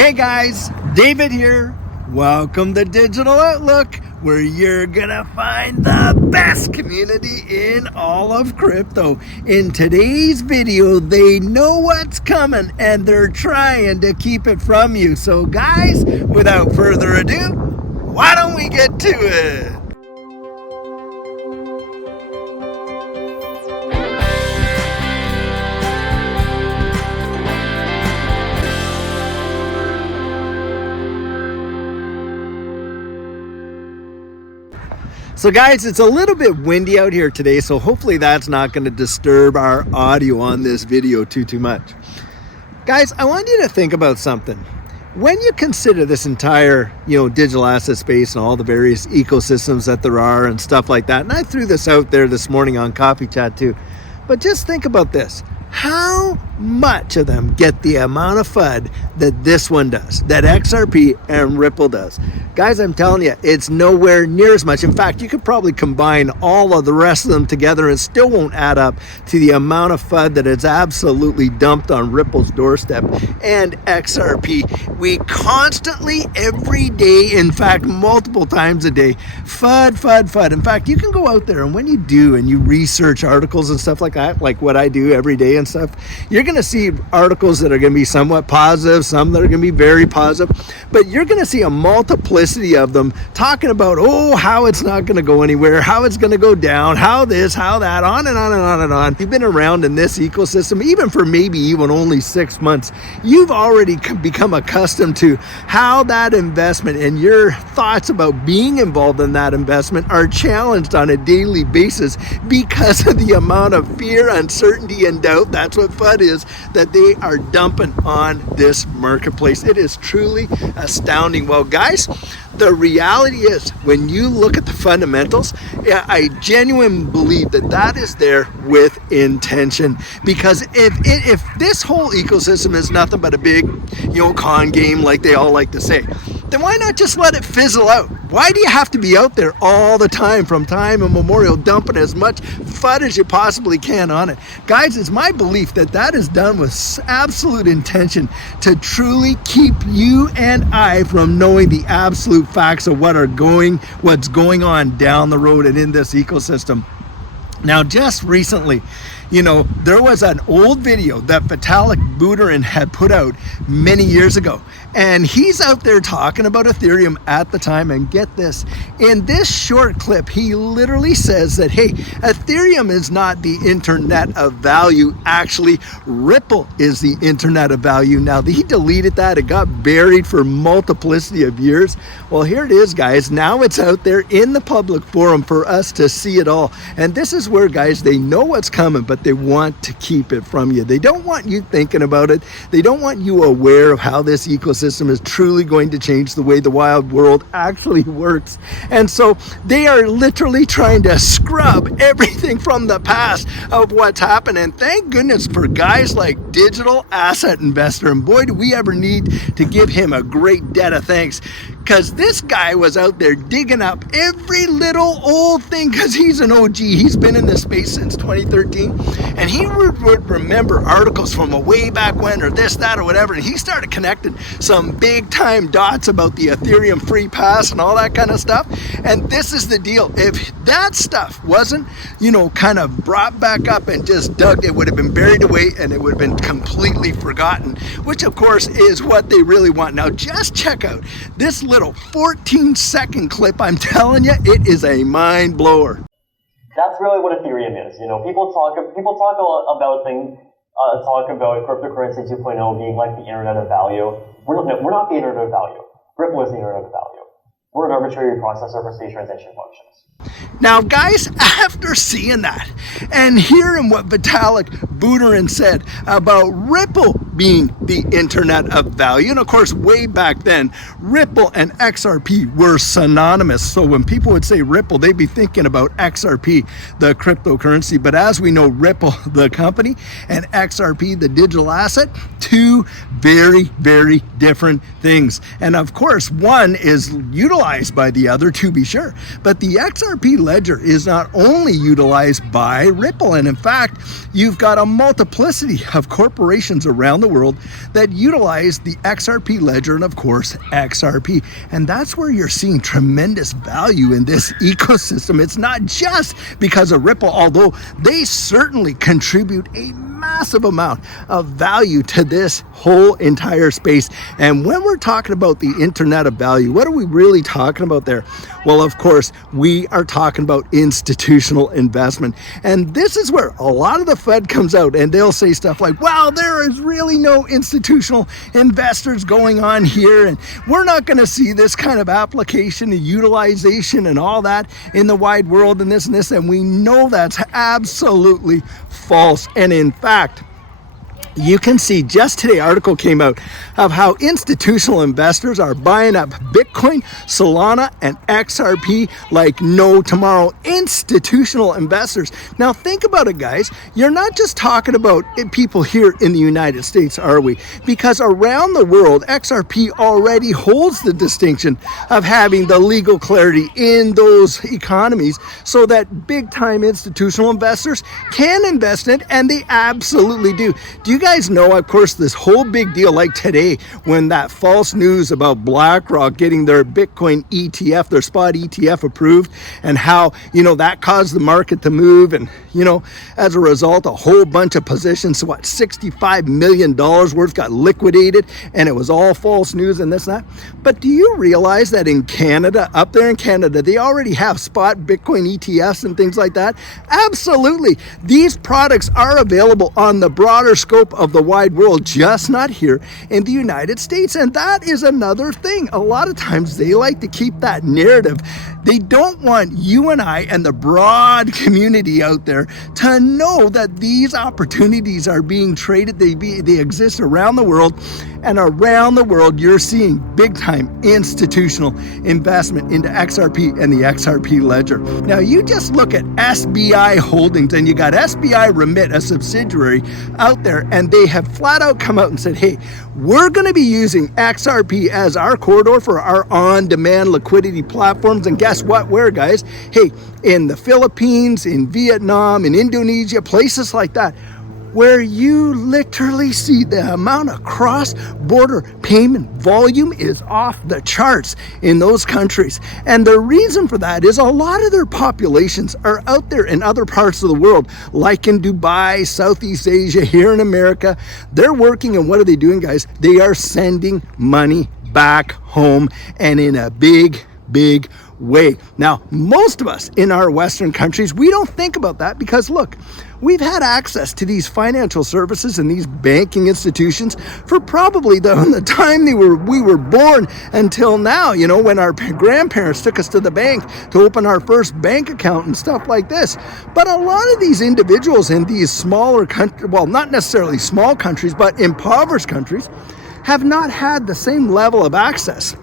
Hey guys, David here. Welcome to Digital Outlook, where you're gonna find the best community in all of crypto. In today's video, they know what's coming and they're trying to keep it from you. So guys, without further ado, why don't we get to it? So guys, it's a little bit windy out here today, so hopefully that's not going to disturb our audio on this video too much. Guys, I want you to think about something. When you consider this entire, digital asset space and all the various ecosystems that there are and stuff like that, and I threw this out there this morning on Coffee Chat too, but just think about this. How much of them get the amount of FUD that this one does, that XRP and Ripple does? Guys, I'm telling you, it's nowhere near as much. In fact, you could probably combine all of the rest of them together and still won't add up to the amount of FUD that is absolutely dumped on Ripple's doorstep and XRP. We constantly, every day, in fact, multiple times a day, FUD. In fact, you can go out there and when you do and you research articles and stuff like that, like what I do every day and stuff, you're going to see articles that are going to be somewhat positive, some that are going to be very positive, but you're going to see a multiplicity of them talking about, how it's not going to go anywhere, how it's going to go down, how this, how that, on and on and on and on. You've been around in this ecosystem, even for maybe even only 6 months, you've already become accustomed to how that investment and your thoughts about being involved in that investment are challenged on a daily basis because of the amount of fear, uncertainty, and doubt. That's what FUD is, that they are dumping on this marketplace. It is truly astounding. Well, guys, the reality is when you look at the fundamentals, I genuinely believe that is there with intention, because if this whole ecosystem is nothing but a big, con game like they all like to say, then why not just let it fizzle out? Why do you have to be out there all the time, from time immemorial, dumping as much FUD as you possibly can on it? Guys, it's my belief that is done with absolute intention to truly keep you and I from knowing the absolute facts of what's going on down the road and in this ecosystem. Now, just recently, there was an old video that Vitalik Buterin had put out many years ago. And he's out there talking about Ethereum at the time. And get this, in this short clip, he literally says that, hey, Ethereum is not the internet of value. Actually, Ripple is the internet of value. Now, he deleted that. It got buried for multiplicity of years. Well, here it is, guys. Now it's out there in the public forum for us to see it all. And this is where, guys, they know what's coming, but they want to keep it from you. They don't want you thinking about it. They don't want you aware of how this ecosystem is truly going to change the way the wild world actually works. And so they are literally trying to scrub everything from the past of what's happened. And thank goodness for guys like Digital Asset Investor. And boy, do we ever need to give him a great debt of thanks, because this guy was out there digging up every little old thing, because he's an OG. He's been in this space since 2013, and he would remember articles from a way back when, or this, that, or whatever, and he started connecting some big time dots about the Ethereum free pass and all that kind of stuff. And this is the deal. If that stuff wasn't, kind of brought back up and just dug, it would have been buried away and it would have been completely forgotten, which of course is what they really want. Now just check out this little 14-second clip. I'm telling you, it is a mind blower. That's really what Ethereum is. People talk a lot about cryptocurrency 2.0 being like the internet of value. We're not the internet of value. Ripple is the internet of value. We're an arbitrary processor for state transaction functions. Now, guys, after seeing that and hearing what Vitalik Buterin said about Ripple being the internet of value, and of course, way back then, Ripple and XRP were synonymous. So when people would say Ripple, they'd be thinking about XRP, the cryptocurrency. But as we know, Ripple, the company, and XRP, the digital asset, two very, very different things. And of course, one is utilized utilized by the other, to be sure. But the XRP ledger is not only utilized by Ripple, and in fact, you've got a multiplicity of corporations around the world that utilize the XRP ledger and, of course, XRP. And that's where you're seeing tremendous value in this ecosystem. It's not just because of Ripple, although they certainly contribute a massive amount of value to this whole entire space. And when we're talking about the Internet of Value, what are we really talking about there? Well, of course, we are talking about institutional investment. And this is where a lot of the Fed comes out and they'll say stuff like, well, there is really no institutional investors going on here, and we're not going to see this kind of application and utilization and all that in the wide world and this and this. And we know that's absolutely false. And in fact, you can see just today, article came out of how institutional investors are buying up Bitcoin, Solana, and XRP like no tomorrow. Institutional investors. Now think about it, guys. You're not just talking about people here in the United States, are we? Because around the world, XRP already holds the distinction of having the legal clarity in those economies so that big-time institutional investors can invest in it, and they absolutely do. Do you guys know, of course, this whole big deal like today when that false news about BlackRock getting their Bitcoin ETF, their spot ETF approved, and how, that caused the market to move, and, as a result, a whole bunch of positions, $65 million worth got liquidated, and it was all false news and this and that. But do you realize that in Canada, up there in Canada, they already have spot Bitcoin ETFs and things like that? Absolutely. These products are available on the broader scope of the wide world, just not here in the United States. And that is another thing. A lot of times they like to keep that narrative. They don't want you and I and the broad community out there to know that these opportunities are being traded. They exist around the world, and around the world you're seeing big time institutional investment into XRP and the XRP ledger. Now you just look at SBI Holdings, and you got SBI Remit, a subsidiary out there, and they have flat out come out and said, hey, we're going to be using XRP as our corridor for our on-demand liquidity platforms. And guess what? Where, guys? Hey, in the Philippines, in Vietnam, in Indonesia, places like that, where you literally see the amount of cross-border payment volume is off the charts in those countries. And the reason for that is a lot of their populations are out there in other parts of the world, like in Dubai, Southeast Asia, here in America. They're working, and what are they doing, guys? They are sending money back home, and in a big way. Now, most of us in our Western countries, we don't think about that because, look, we've had access to these financial services and these banking institutions for probably the time we were born until now, when our grandparents took us to the bank to open our first bank account and stuff like this. But a lot of these individuals in these smaller countries, well, not necessarily small countries, but impoverished countries, have not had the same level of access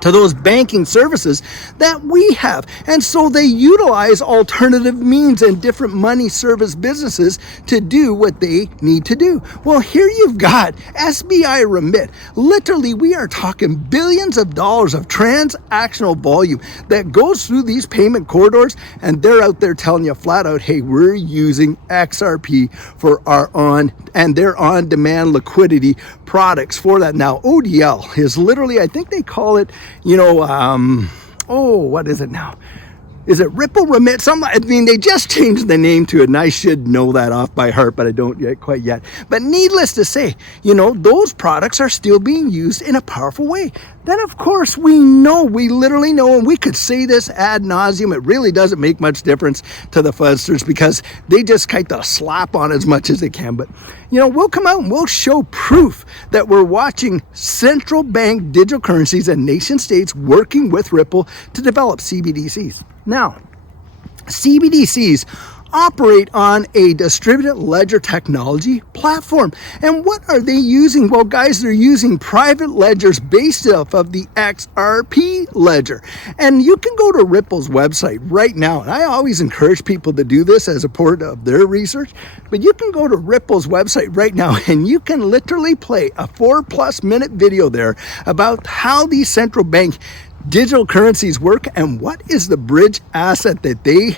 to those banking services that we have. And so they utilize alternative means and different money service businesses to do what they need to do. Well, here you've got SBI Remit. Literally, we are talking billions of dollars of transactional volume that goes through these payment corridors, and they're out there telling you flat out, hey, we're using XRP for our on-demand liquidity products for that. Now, ODL is literally, I think they call it, what is it now? Is it Ripple Remit? They just changed the name to it, and I should know that off by heart, but I don't quite yet. But needless to say, those products are still being used in a powerful way. Then, of course, we literally know, and we could say this ad nauseum, it really doesn't make much difference to the fuzzsters because they just kind of slap on as much as they can. But, we'll come out and we'll show proof that we're watching central bank digital currencies and nation states working with Ripple to develop CBDCs. Now, CBDCs operate on a distributed ledger technology platform. And what are they using? Well, guys, they're using private ledgers based off of the XRP ledger. And you can go to Ripple's website right now, and I always encourage people to do this as a part of their research, but you can go to Ripple's website right now and you can literally play a 4+ minute video there about how these central bank digital currencies work and what is the bridge asset that they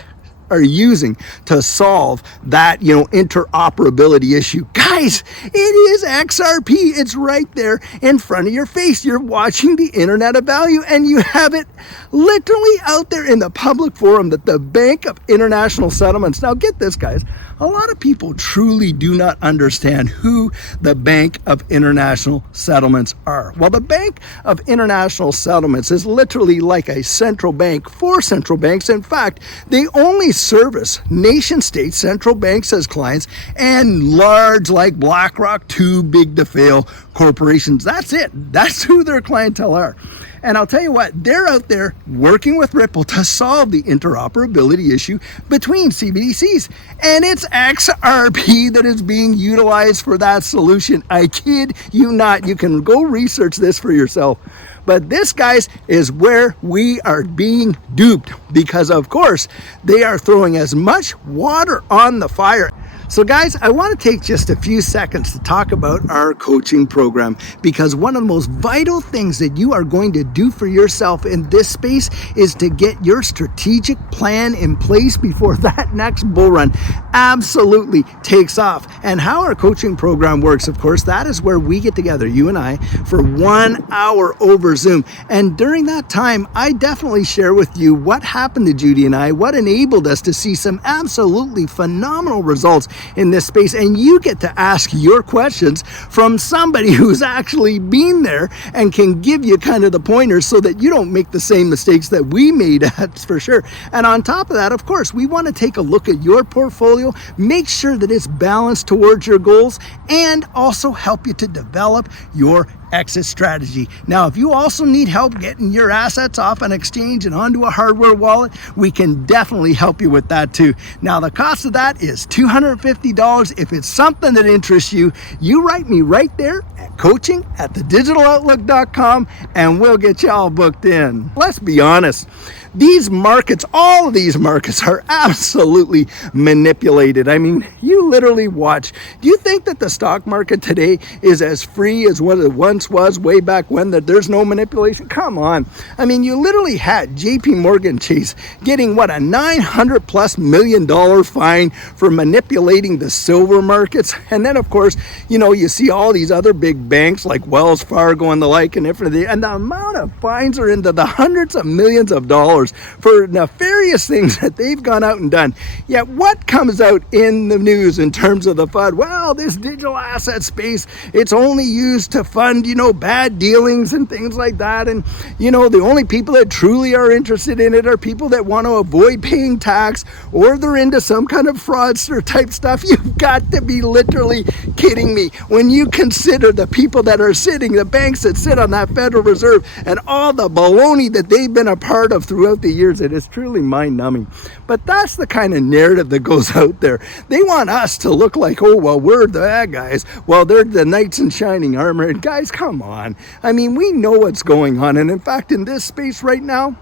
are using to solve that, interoperability issue. Guys, it is XRP. It's right there in front of your face. You're watching the Internet of Value and you have it literally out there in the public forum that the Bank of International Settlements. Now get this, guys. A lot of people truly do not understand who the Bank of International Settlements are. Well, the Bank of International Settlements is literally like a central bank for central banks. In fact, they only service nation-state central banks as clients and large, like BlackRock, too big to fail corporations. That's it. That's who their clientele are. And I'll tell you what, they're out there working with Ripple to solve the interoperability issue between CBDCs. And it's XRP that is being utilized for that solution. I kid you not. You can go research this for yourself. But this, guys, is where we are being duped because, of course, they are throwing as much water on the fire. So guys, I want to take just a few seconds to talk about our coaching program, because one of the most vital things that you are going to do for yourself in this space is to get your strategic plan in place before that next bull run absolutely takes off. And how our coaching program works, of course, that is where we get together, you and I, for 1 hour over Zoom. And during that time, I definitely share with you what happened to Judy and I, what enabled us to see some absolutely phenomenal results in this space, and you get to ask your questions from somebody who's actually been there and can give you kind of the pointers so that you don't make the same mistakes that we made, that's for sure. And on top of that, of course, we want to take a look at your portfolio, make sure that it's balanced towards your goals, and also help you to develop your exit strategy. Now, if you also need help getting your assets off an exchange and onto a hardware wallet, we can definitely help you with that too. Now, the cost of that is $250. If it's something that interests you, you write me right there at coaching@thedigitaloutlook.com and we'll get you all booked in. Let's be honest. These markets, all of these markets are absolutely manipulated. I mean, you literally watch. Do you think that the stock market today is as free as what it once was way back when, that there's no manipulation? Come on. I mean, you literally had JP Morgan Chase getting what, a $900+ million fine for manipulating the silver markets. And then, of course, you see all these other big banks like Wells Fargo and the like, and the amount of fines are into the hundreds of millions of dollars for nefarious things that they've gone out and done. Yet what comes out in the news in terms of the FUD? Well, this digital asset space, it's only used to fund, bad dealings and things like that. And, the only people that truly are interested in it are people that want to avoid paying tax, or they're into some kind of fraudster type stuff. You've got to be literally kidding me when you consider the people that are sitting, the banks that sit on that Federal Reserve, and all the baloney that they've been a part of throughout the years. It is truly mind-numbing. But that's the kind of narrative that goes out there. They want us to look like, oh, well, we're the bad guys. Well, they're the knights in shining armor. And guys, come on. I mean, we know what's going on. And in fact, in this space right now,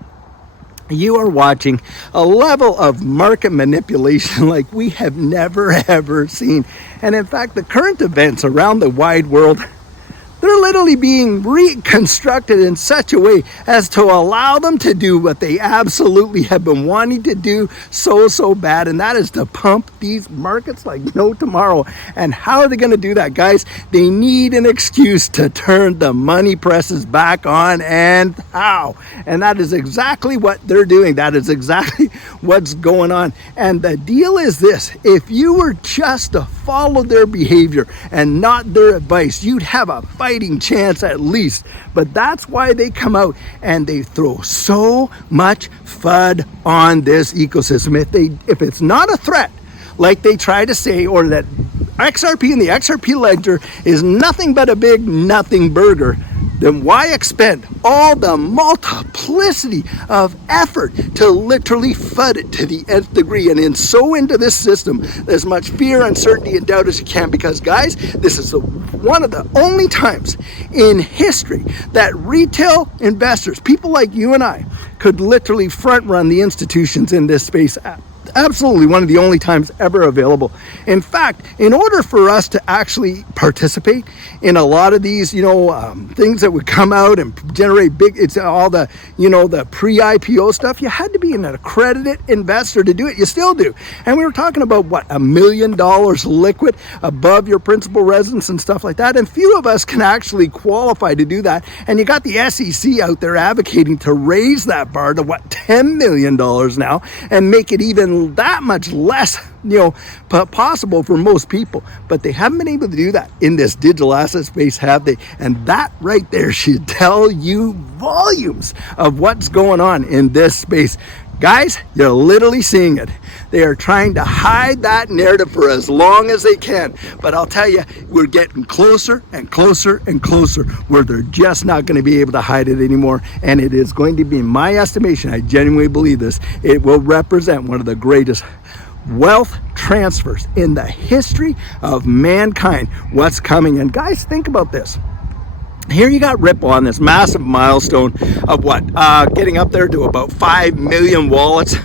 you are watching a level of market manipulation like we have never, ever seen. And in fact, the current events around the wide world, they're literally being reconstructed in such a way as to allow them to do what they absolutely have been wanting to do so bad, and that is to pump these markets like no tomorrow. And how are they going to do that, guys? They need an excuse to turn the money presses back on, and how? And that is exactly what they're doing. That is exactly what's going on. And the deal is this: if you were just to follow their behavior and not their advice, you'd have a fighting chance at least. But that's why they come out and they throw so much FUD on this ecosystem. If it's not a threat, like they try to say, or that XRP and the XRP ledger is nothing but a big nothing burger, then why expend all the multiplicity of effort to literally FUD it to the nth degree and then sow into this system as much fear, uncertainty, and doubt as you can? Because guys, this is one of the only times in history that retail investors, people like you and I, could literally front run the institutions in this space. Absolutely one of the only times ever available. In fact, in order for us to actually participate in a lot of these, things that would come out and generate it's all the, the pre-IPO stuff, you had to be an accredited investor to do it. You still do. And we were talking about what, $1 million liquid above your principal residence and stuff like that. And few of us can actually qualify to do that. And you got the SEC out there advocating to raise that bar to what, $10 million now, and make it even that much less possible for most people. But they haven't been able to do that in this digital asset space, have they? And that right there should tell you volumes of what's going on in this space. Guys, you're literally seeing it. They are trying to hide that narrative for as long as they can. But I'll tell you, we're getting closer and closer and closer where they're just not going to be able to hide it anymore. And it is going to be, in my estimation, I genuinely believe this, it will represent one of the greatest wealth transfers in the history of mankind. What's coming? And guys, think about this. Here you got Ripple on this massive milestone of getting up there to about 5 million wallets.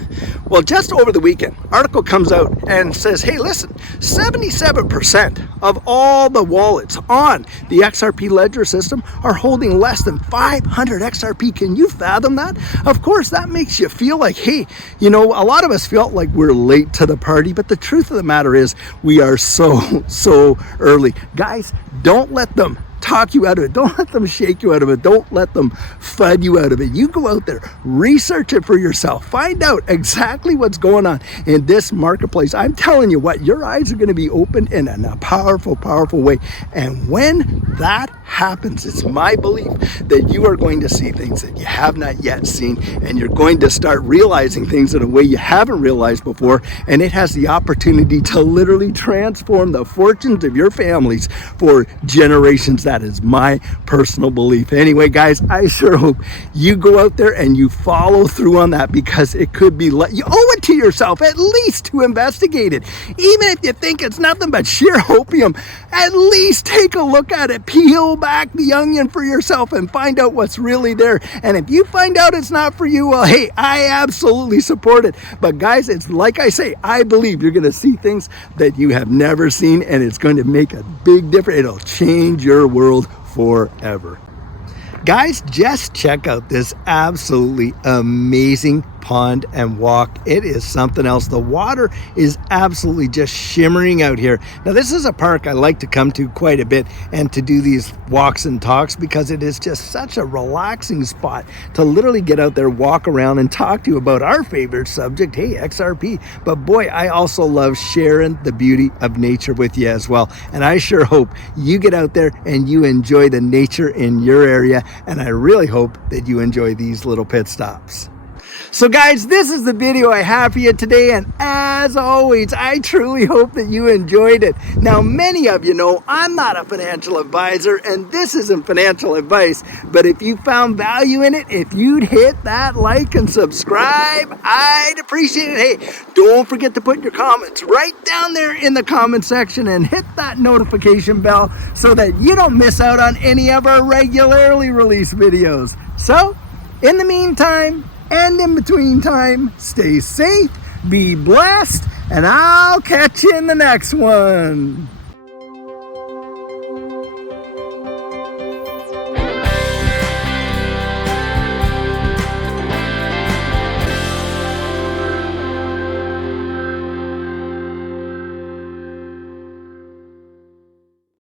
Well, just over the weekend, article comes out and says, hey, listen, 77% of all the wallets on the XRP ledger system are holding less than 500 XRP. Can you fathom that? Of course, that makes you feel like, hey, a lot of us felt like we're late to the party, but the truth of the matter is we are so early. Guys, don't let them talk you out of it. Don't let them shake you out of it. Don't let them FUD you out of it. You go out there, research it for yourself, find out exactly what's going on in this marketplace. I'm telling you what, your eyes are going to be opened in a powerful way. And when that happens, it's my belief that you are going to see things that you have not yet seen, and you're going to start realizing things in a way you haven't realized before, and it has the opportunity to literally transform the fortunes of your families for generations. That is my personal belief. Anyway, guys, I sure hope you go out there and you follow through on that, because it could be, you owe it to yourself at least to investigate it. Even if you think it's nothing but sheer opium, at least take a look at it. Peel back the onion for yourself and find out what's really there. And if you find out it's not for you, well, hey, I absolutely support it. But guys, it's like I say, I believe you're going to see things that you have never seen, and it's going to make a big difference. It'll change your world forever. Guys, just check out this absolutely amazing pond and walk. It is something else. The water is absolutely just shimmering out here. Now, this is a park I like to come to quite a bit and to do these walks and talks, because it is just such a relaxing spot to literally get out there, walk around, and talk to you about our favorite subject, hey, XRP. But boy, I also love sharing the beauty of nature with you as well. And I sure hope you get out there and you enjoy the nature in your area. And I really hope that you enjoy these little pit stops. So guys, this is the video I have for you today, and as always, I truly hope that you enjoyed it. Now, many of you know I'm not a financial advisor, and this isn't financial advice, but if you found value in it, if you'd hit that like and subscribe, I'd appreciate it. Hey, don't forget to put your comments right down there in the comment section, and hit that notification bell so that you don't miss out on any of our regularly released videos. So, in the meantime, and in between time, stay safe, be blessed, and I'll catch you in the next one.